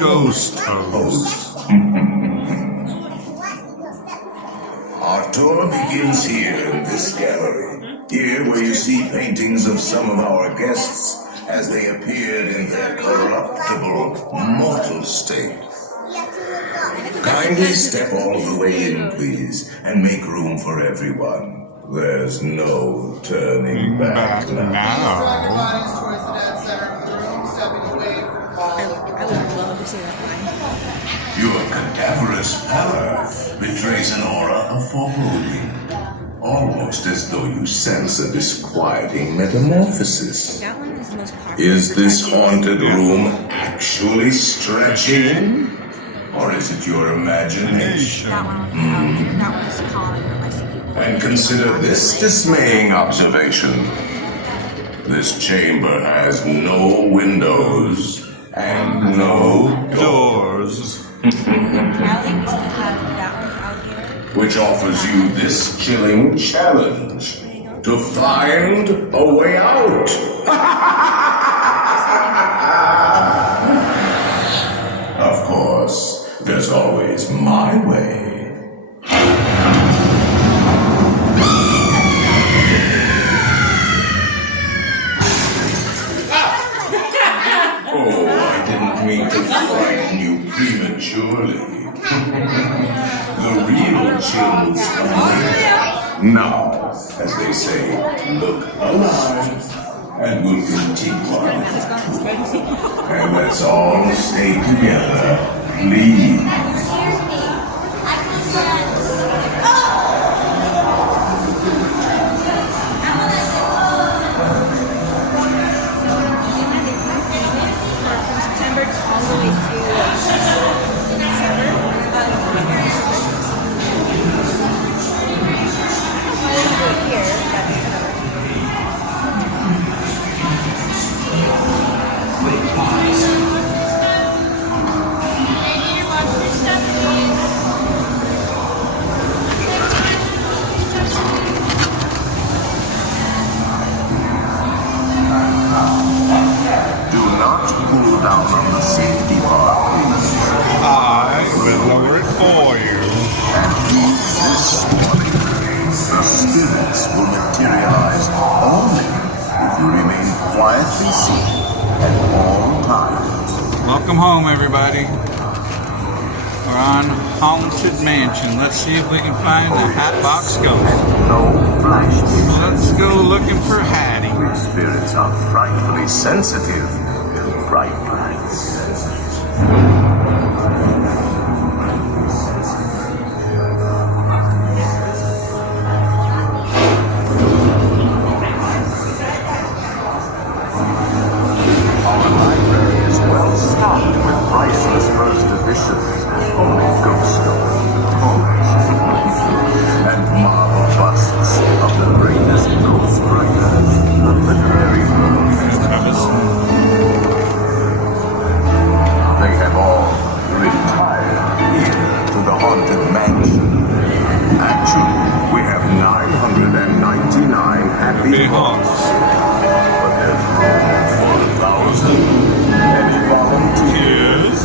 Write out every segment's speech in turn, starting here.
Ghost host. Our tour begins here in this gallery. Here where you see paintings of some of our guests as they appeared in their corruptible, mortal state. Kindly step all the way in, please, and make room for everyone. There's no turning back now. I would love to see that line. Your cadaverous pallor betrays an aura of foreboding, almost as though you sense a disquieting metamorphosis. That one is the most popular. Is this haunted room actually stretching? Or is it your imagination? That one is common. I see people. And consider this dismaying observation. This chamber has no windows and no Doors. Allie used to have that one out here. which offers you this chilling challenge to find a way out. Of course, there's always my way. Oh, I didn't mean to frighten you prematurely. The real chills come now, as they say, look alive, and we'll continue on. And let's all stay together, please. September all the way through December. Do not pull down on the safety bar. I will lower it for you. This morning, the spirits will materialize only if you remain quietly seated at all times. Welcome home, everybody. We're on Haunted Mansion. Let's see if we can find the Hatbox Ghost. No flash. Let's go looking for Hattie. Spirits are frightfully sensitive to bright lights. Our library is well stocked with priceless first editions of ghost stories, poems, and marble busts of the greatest ghost writers the literary world has ever seen. They have all retired here to the haunted mansion. Actually, we have 999 happy Big haunts. haunts. But there's room for 1,000. Any volunteers? Cheers.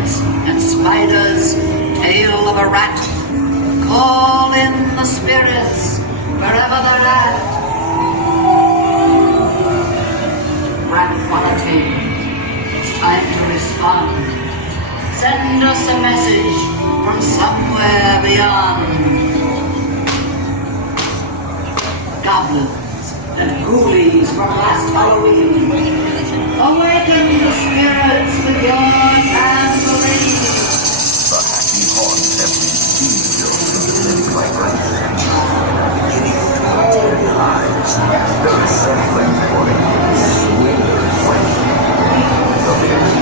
webs and spiders, tail of a rat. Call in the spirits wherever they're at. Rat quality. It's time to respond. Send us a message from somewhere beyond. Goblins and ghoulies from last Halloween. Awaken the spirits with your tambourine. The happy haunt every field like a eyes. They're assembling for a sweet way. The expecting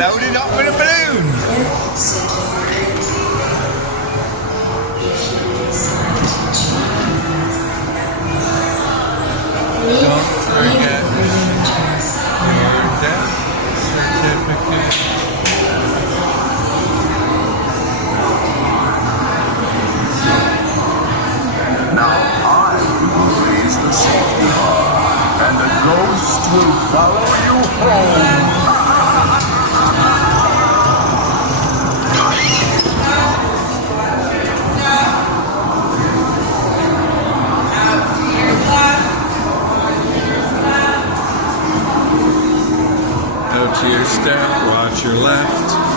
Loaded up with a balloon. Don't forget your death certificate. Now I will raise the safety bar, and the ghost will follow you home. Go to your step, watch your left.